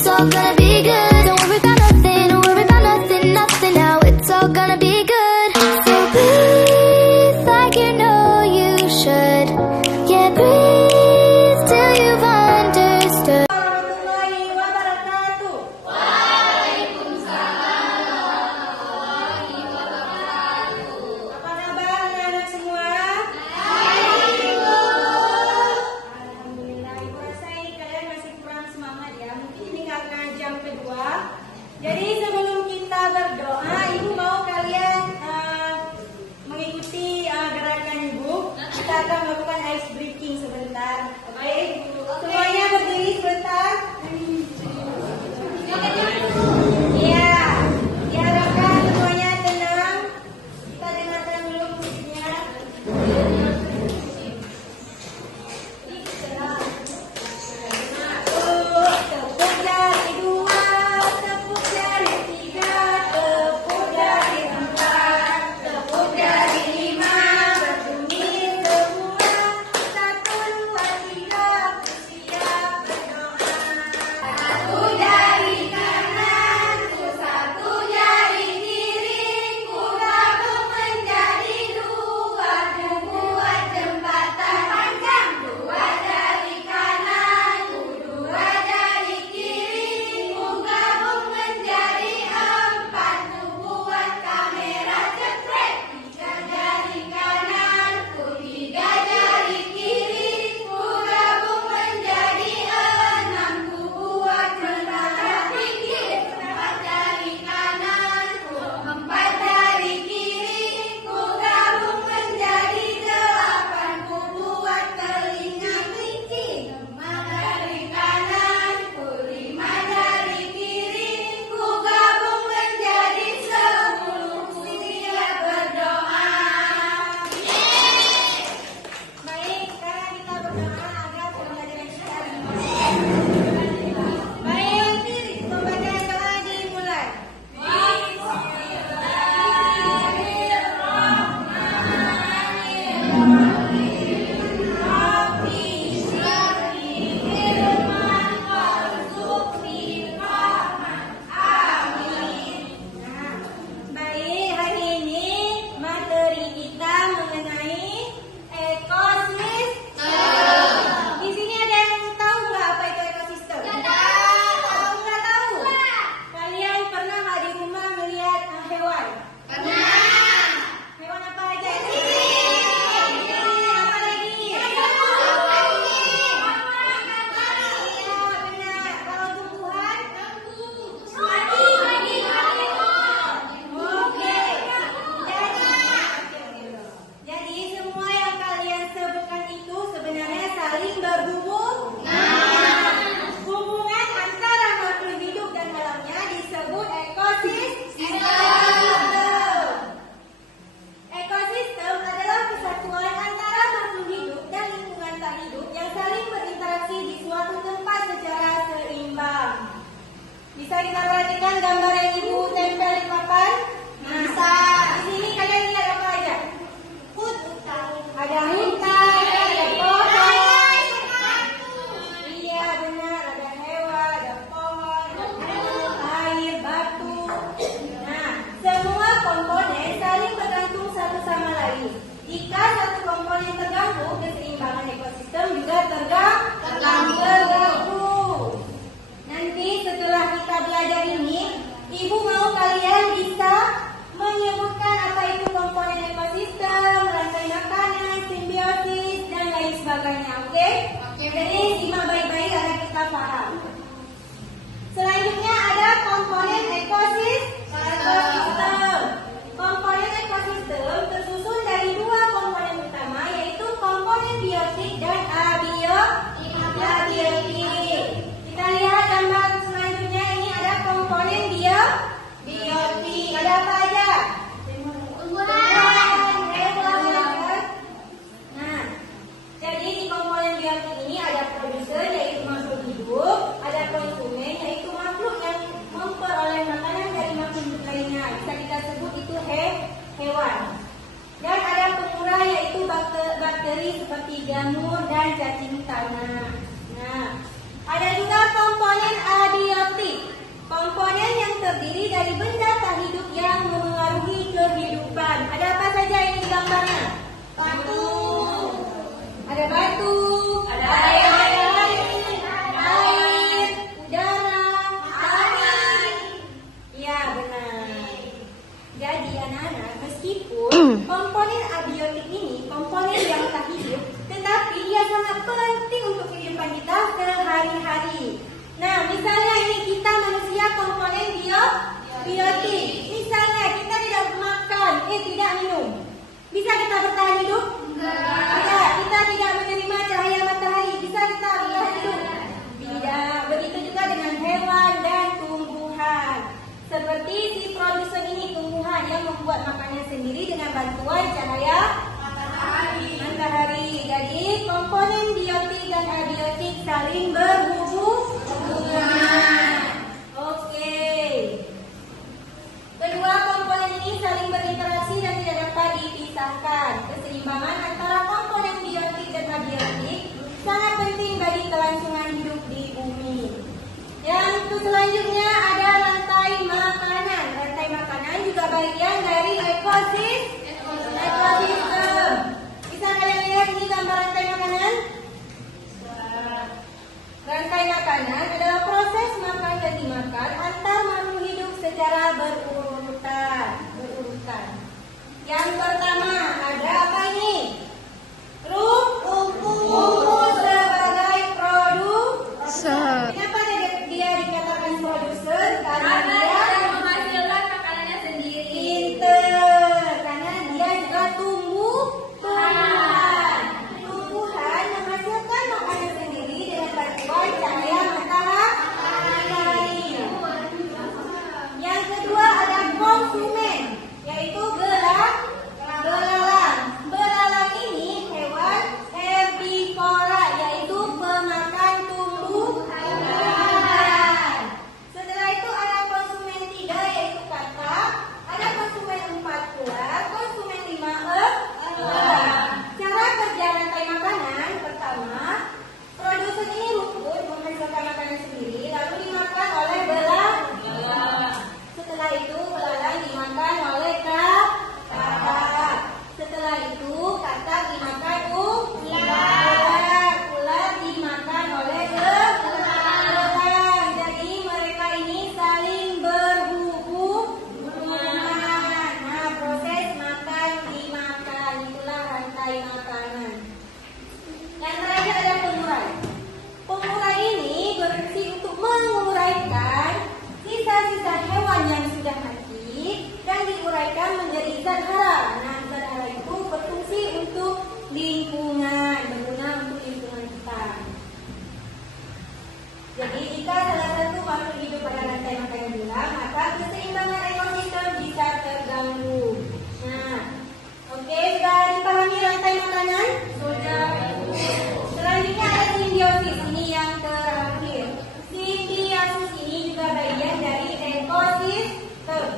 it's all gonna be good. Don't worry about nothing, don't worry about nothing, nothing now. It's all gonna be good. So breathe like you know you should. Yeah, breathe till you've understood. Warahmatullahi wabarakatuh. Apa kabar anak-anak semua? Alhamdulillah, ibu rasa ini kalian masih kurang semangat ya. Mungkin ini karena jam kedua. Jadi sebelum kita berdoa, ibu mau kalian mengikuti gerakan ibu. Kita akan melakukan ice breaking sebentar. Oke? Semuanya berdiri sebentar. Iya, diharapkan semuanya tenang. Kita dengarkan dulu musiknya. Tepuk jari 2, tepuk jari 3, tepuk jari 4, tepuk jari 5, berbunyi semua. 1, 2, 3, bersiap berdoa. Satu jari kananku, satu jari kiriku, gabung menjadi 2, membuat jembatan panjang. 2 jari kananku, 2 jari kiriku, gabung menjadi 4, membuat kamera jepret. 3 jari kananku, 3 jari kiriku, gabung menjadi 6, membuat menara tinggi. 4 jari kananku, 4 jari kiriku, gabung menjadi 8, membuat telinga kelinci. 5 jari kananku, 5 jari kiriku, gabung menjadi 10, siap berdoa. Baik, sekarang kita berdoa agar pembelajaran kita dimulai. Baik, pembacaan doa dimulai. Baik, hari ini materi kita mengenai ekosistem. Di sini ada yang tahu nggak apa itu ekosistem? Tahu nggak tahu? Kalian pernah nggak di rumah melihat hewan? Hewan apa aja? Apa lagi? Iya, benar. Kalau tumbuhan? Oke. Jadi semua yang kalian sebutkan itu sebenarnya saling berhubungan. Hubungan antara makhluk hidup dan alamnya disebut ekosistem. Ekosistem adalah kesatuan antara makhluk hidup dan lingkungan tak hidup yang saling berinteraksi di suatu tempat secara seimbang. Bisa kita perhatikan gambar yang ibu tempel di papan? Bisa. Di sini kalian lihat apa aja? Ada hutan, ada pohon. Iya benar, ada hewan, ada pohon, air, batu. Nah, semua komponen saling bergantung satu sama lain. Jika satu komponen terganggu, keseimbangan ekosistem juga terganggu. Nanti setelah kita belajar ini, ibu mau kalian bisa menyebutkan apa itu komponen ekosistem, rantai makanan, simbiosis, dan lain sebagainya. Oke? Jadi simak baik-baik agar kita paham. Selanjutnya ada komponen ekosistem. Komponen ekosistem tersusun dari 2 komponen utama, yaitu komponen biotik dan abiotik. Kita lihat gambar selanjutnya, ini ada komponen biotik. Ada apa aja? Hewan. Nah, jadi di komponen biotik ini ada produsen yaitu makhluk hidup, ada konsumen yaitu makhluk yang memperoleh makanan dari makhluk hidup lainnya. Bisa kita sebut itu hewan. Dan ada pengurang yaitu bakteri seperti jamur dan cacing tanah. Nah, ada juga komponen abiotik. biotik. Misalnya kita tidak makan, tidak minum. Bisa kita bertahan hidup? Tidak. Kita tidak menerima cahaya matahari. Bisa kita bertahan hidup? Tidak. Begitu juga dengan hewan dan tumbuhan. Seperti si produsen ini, tumbuhan yang membuat makannya sendiri dengan bantuan cahaya matahari. Jadi komponen biotik dan abiotik saling berhubungan. Oke. Kedua komponen ini saling berinteraksi dan tidak dapat dipisahkan. Keseimbangan antara komponen biotik dan abiotik sangat penting bagi kelangsungan hidup di bumi. Yang selanjutnya ada rantai makanan. Rantai makanan juga bagian dari ekosistem. Bisa kalian lihat ini gambar rantai makanan? Rantai makanan adalah proses makan dan dimakan antar makhluk hidup secara berurutan. Yang pertama ada apa ini? Rumput sebagai produser. Kenapa dia dikatakan produser? Karena dia menghasilkan makanannya sendiri. Pinter, karena dia juga tumbuhan menghasilkan makanan sendiri dengan bantuan cahaya matahari. Yang kedua ada konsumen, yaitu belalang. Belalang ini hewan herbivora, yaitu pemakan tumbuhan. Setelah itu ada konsumen 3, yaitu katak. Ada konsumen 4 ular, konsumen 5 elang. Cara kerja rantai makanan, pertama, produsen ini rumput menghasilkan makanan sendiri, lalu dimakan oleh belalang. Setelah itu belalang dimakan oleh katak. Setelah itu katak dimakan ular. Ular dimakan oleh elang. Jadi mereka ini saling berhubungan. Nah, proses makan dimakan itulah rantai makanan. Yang terakhir ada pengurai. Pengurai ini berfungsi untuk menguraikan sisa-sisa hewan yang sudah mati dan diuraikan menjadi zat hara. Nah, zat hara itu berfungsi untuk lingkungan, berguna untuk lingkungan kita. Jadi jika salah satu makhluk hidup pada rantai makanan hilang, maka keseimbangan ekosistem bisa terganggu. Nah, oke, sudah dipahami rantai makanan? Sudah. Selanjutnya ada simbiosis, ini yang terakhir. Simbiosis ini juga bagian dari ekosistem.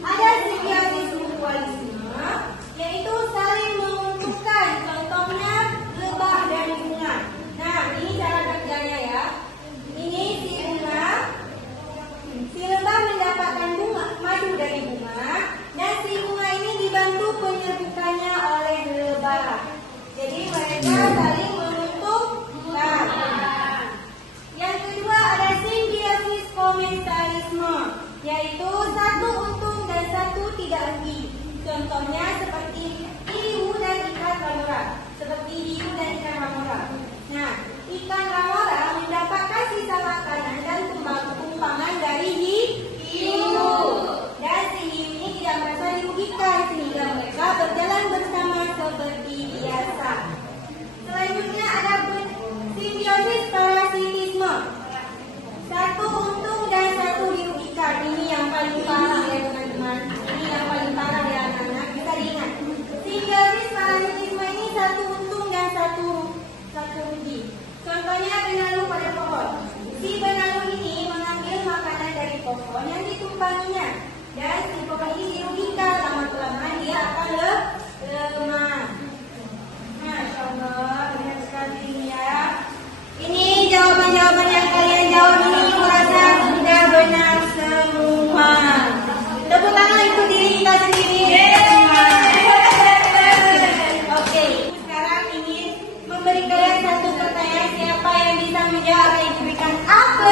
Ada simbiosis mutualisme, yaitu saling menguntungkan. Contohnya lebah dan bunga. Nah, ini cara kerjanya ya. Ini si bunga, si lebah mendapatkan bunga madu dari bunga, dan si bunga ini dibantu penyerbukannya oleh lebah. Jadi mereka saling menguntungkan. Yang kedua ada simbiosis komensalisme, yaitu satu untung dan satu tidak rugi. Contohnya seperti hiu dan ikan ramora. Nah, ikan ramora mendapatkan sisa makanan dan tumpangan dari hiu. Dan si hiu ini tidak merasa dirugikan sehingga mereka berjalan bersama seperti biasa. Selanjutnya ada simbiosis parasitisme. Satu untung dan satu dirugikan. Ini yang paling parah ya teman-teman. Ini yang paling parah ya anak-anak. Bisa diingat. Simbiosis parasitisme ini satu untung dan satu rugi. Contohnya benalu pada pohon. Si benalu ini mengambil makanan dari pohon yang ditumpanginya. Dan si pohon ini dirugikan. Lama-kelamaan dia akan lemah. Masya Allah, benar sekali ya. Ini jawaban-jawaban yang kalian jawab ini kurasa sudah benar semua. Tepuk tangan untuk diri kita sendiri. Oke, sekarang ingin memberi kalian satu pertanyaan. Siapa yang bisa menjawab? Saya berikan aplaus.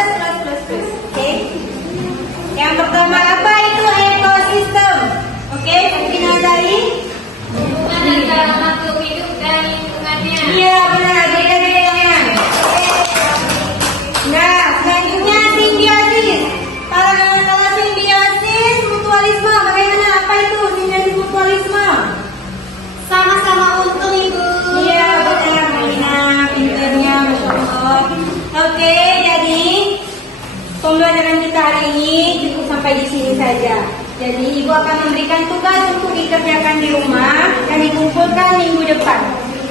pembelajaran kita hari ini cukup sampai di sini saja. Jadi Ibu akan memberikan tugas untuk dikerjakan di rumah dan dikumpulkan minggu depan.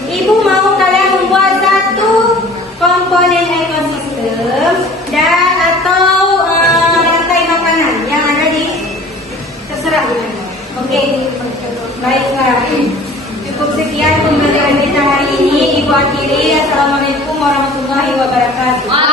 Ibu mau kalian membuat satu komponen ekosistem dan atau rantai makanan yang ada di terserah. Oke, baiklah. Cukup sekian pembelajaran kita hari ini. Ibu akhiri. Assalamualaikum warahmatullahi wabarakatuh.